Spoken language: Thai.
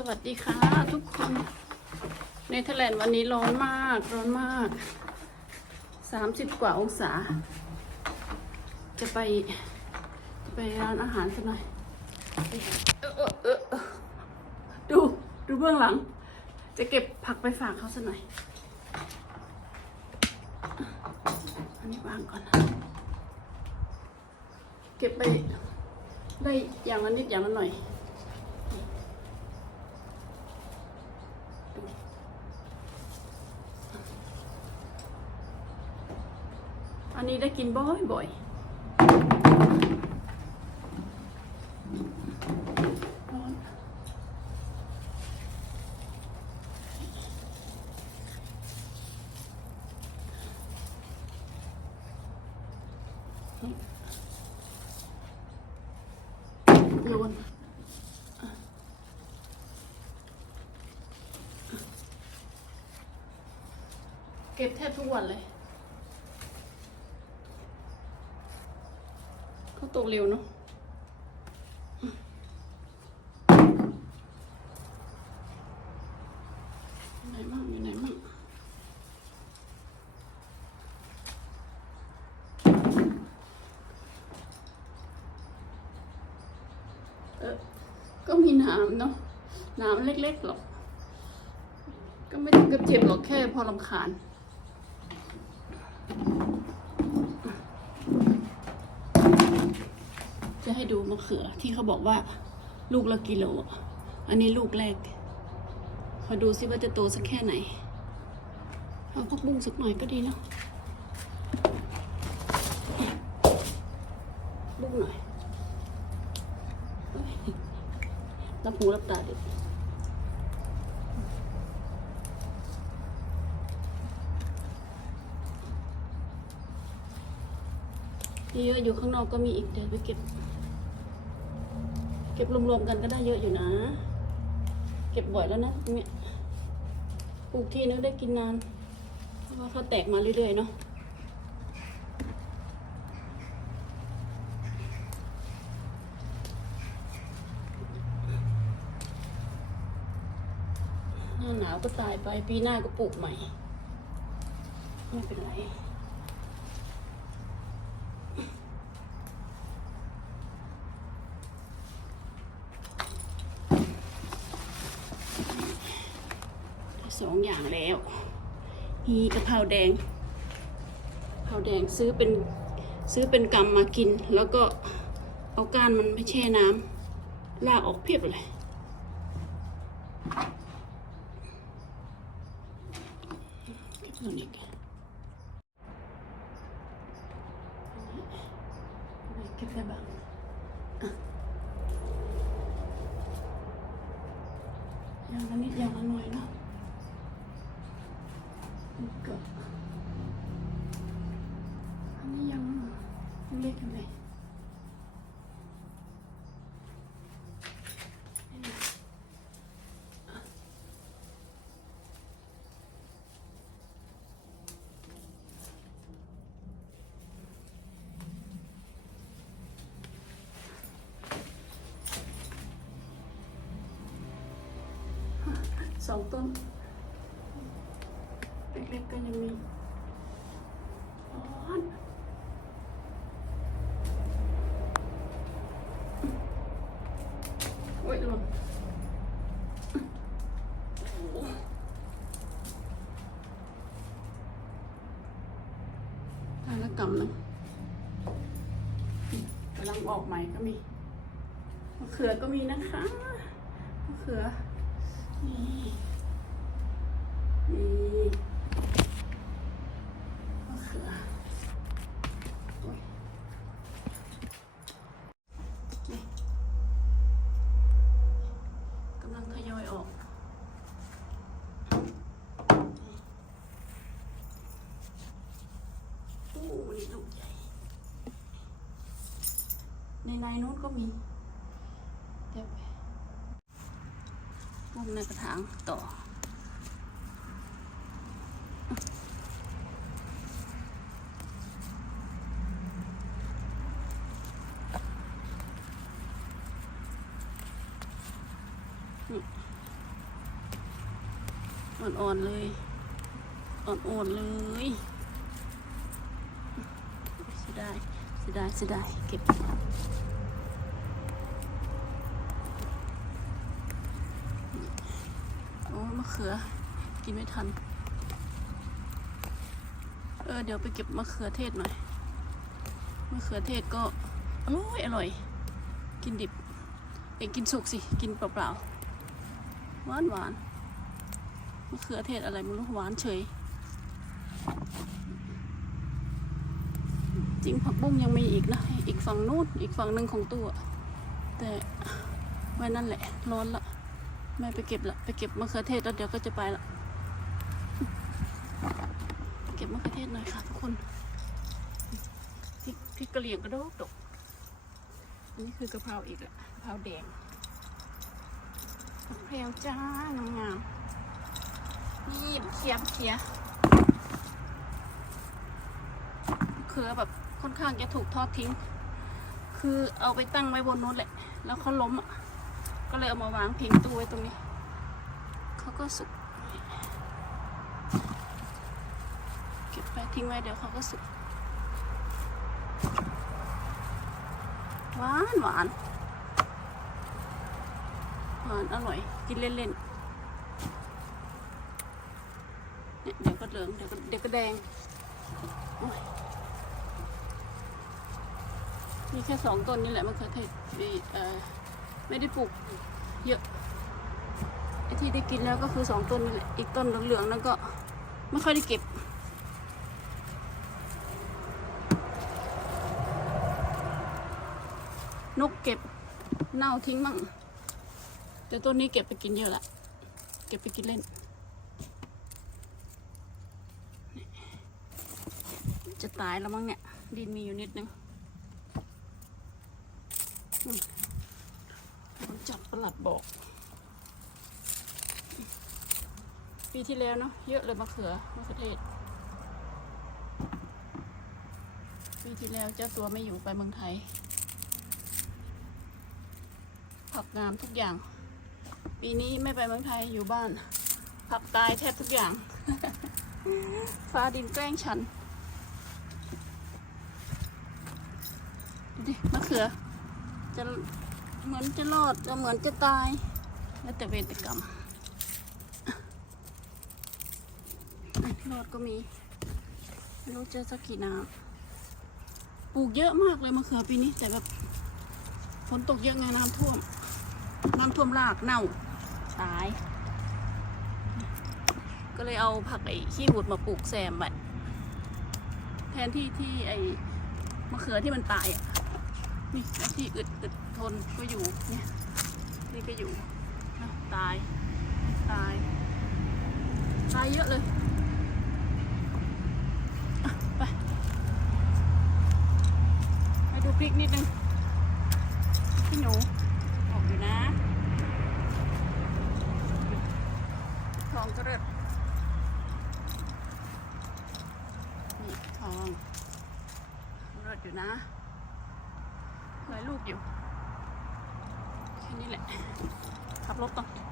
สวัสดีค่ะ ทุกคนเนเธอร์แลนด์วันนี้ร้อนมาก ร้อนมากสามสิบกว่าองศา จะไปจะไปร้านอาหารสักหน่อยออดู ดูเบื้องหลัง จะเก็บผักไปฝากเขาสักหน่อย อันนี้วางก่อนนะเก็บไปได้อย่างละนิดอย่างละหน่อย อันนี้ได้กินบ่อยบ่อยโยนเก็บแทบทุกวันเลย เขา ตกเร็วเนาะไหนมั่งอยู่ไหนมั่งเออก็มีน้ำเนาะน้ำเล็กๆหรอก ก็ไม่ถึงกับเจ็บหรอกแค่พอลำคาญ จะ ให้ดูมะเขือ ที่เขาบอกว่า ลูกละกิโล อันนี้ลูกแรกขอดูซิว่าจะโตสักแค่ไหน เอาพักบุ้งสักหน่อยก็ดีเนาะบุ้งหน่อยเอ้ยรับหูรับตาด็กเยอะอยู่ข้างนอกก็มีอีกเดี๋ยวไปเก็บ เก็บรวมๆกันก็ได้เยอะอยู่นะ เก็บบ่อยแล้วนะเนี่ยปลูกทีนึงได้กินนาน เพราะว่าเขาแตกมาเรื่อยๆเนาะหน้าหนาวก็ตายไปปีหน้าก็ปลูกใหม่ ไม่เป็นไร สองอย่างแล้วมีกะเพราแดงกะเพราแดงซื้อเป็นซื้อเป็นกำมากิน แล้วก็เอาก้านมันไปแช่น้ำลากออกเพียบเลยตัวนี้กันเก็บได้บ้างอะอย่างละนิดอย่างละหน่อยเนาะ นี่ก็อันนี้ยังเล็กอยู่เลย สองต้นเล็กๆก็ยังมีร้อนโอ้ยหล่นโอ้ทานละกำหนึงกำลังออกใหม่ก็มีมะเขือก็มีนะคะมะเขือ ใหญ่ในในนู้นก็มีเดี๋ ยวไปปุ้มในกระถางต่อ อ่อนๆเลย อ่อนๆเลยเสียดายเสียดายเสียดายเก็บ โอ้มะ เขือ กินไม่ทัน เออ เดี๋ยวไปเก็บมะเขือเทศหน่อย มะเขือเทศก็อร่อยอร่อย กินดิบ เองกินสุกสิ กินเปล่าๆ หวานหวานมะเขือเทศอะไรไม่รู้หวานเฉย จริงผักบุ้งยังมีอีกนะ อีกฝั่งนู้นอีกฝั่งหนึ่งของตัว แต่ไว้นั่นแหละ ร้อนละ ไม่ไปเก็บละไปเก็บมะเขือเทศแล้วเดี๋ยวก็จะไปละเก็บมะเขือเทศหน่อยค่ะทุกคนพริกพริกกระเหรี่ยงกระโดกดกอันนี้คือกะเพราอีกละกะเพราแดงกะเพราจ้างามงามนี่เขียบเขียเขือแบบค่อนข้างจะถูกทอดทิ้ง คือเอาไปตั้งไว้บนนู้นแหละ แล้วเขาล้มอะ ก็เลยเอามาวางพิงตู้ไว้ตรงนี้ เขาก็สุก เก็บไปทิ้งไว้เดี๋ยวเขาก็สุก หวานหวานหวานอร่อย กินเล่นๆ เนี่ยเดี๋ยวก็เหลืองเดี๋ยวก็เดี๋ยวก็แดง มีแค่สองต้นนี่แหละมะเขือเทศมีเอ่อ ไม่ได้ปลูกเยอะไอที่ได้กินแล้วก็คือสองต้นนี่แหละอีกต้นเหลืองๆนั่นก็ไม่ค่อยได้เก็บนกเก็บเน่าทิ้งมั่งแต่ต้นนี้เก็บไปกินเยอะละเก็บไปกินเล่น จะตายแล้วมั้งเนี่ย ดินมีอยู่นิดนึง จับประหลัดบอก ปีที่แล้วเนาะเยอะเลยมะเขือมะเขือเทศ ปีที่แล้วเจ้าตัวไม่อยู่ไปเมืองไทย ผักงามทุกอย่าง ปีนี้ไม่ไปเมืองไทยอยู่บ้าน ผักตายแทบทุกอย่าง ฟ้าดินแกล้งฉันดูดิมะเขือจะ เหมือนจะรอดจะเหมือนจะตาย แล้วแต่เวรแต่กรรมรอดก็มีไม่รู้จะสักกี่น้ำปลูกเยอะมากเลยมะเขือปีนี้ แต่แบบฝนตกเยอะไงน้ำท่วม น้ำท่วมรากเน่าตาย ก็เลยเอาผักไอ้ขี้หูดมาปลูกแซมแบบแทนที่ที่ไอ้มะเขือที่มันตายอะ นี่แล้วที่อึดอึดทนก็อยู่เนี่ยนี่ก็อยู่นะตายตาย ตายเยอะเลยอะไปไปดูพริกนิดนึงพี่หนูออกอยู่นะทองก็เลิศนี่ทองเลิศอยู่นะ ลายลูกอยู่ แค่นี้แหละ ขับรถต่อ